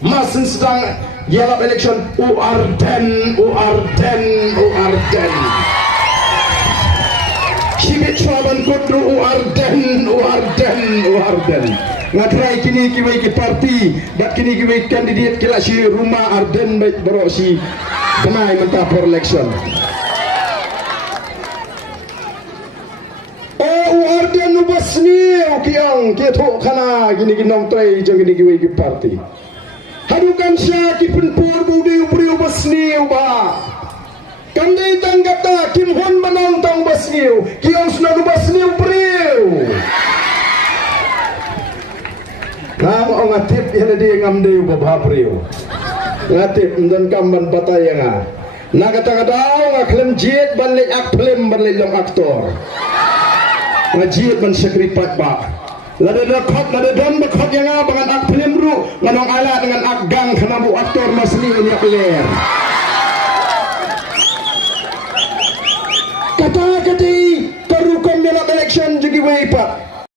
masih sedang yelap election Uarden Sibit Swaban Kudru Uarden ngatrai kini kiwai ki parti dak kini kiwai kandidat kila si rumah Arden baik berosi kenai mentah for election Uarden ubasni kiang keto kana gini ginong trai jang gini kiwai ki parti hadukan siya kipenpur budi ubri ubasni uba kandai tanggata Kim Hon menantang basniu kiang sudah ubasni ubriu Nam o ngatip yana di ngamde babhapriyo ngatip dan kamban batayanga nakata-katao ngaklem jiet banlik akplem banlik long aktor ngajiet ban sekripat ba lada dakot lada dam bakot yang abangan akplem ru nganong ala dengan akgang kanabu aktor masni unyak ler kata-kati karukan melak election jugi waipat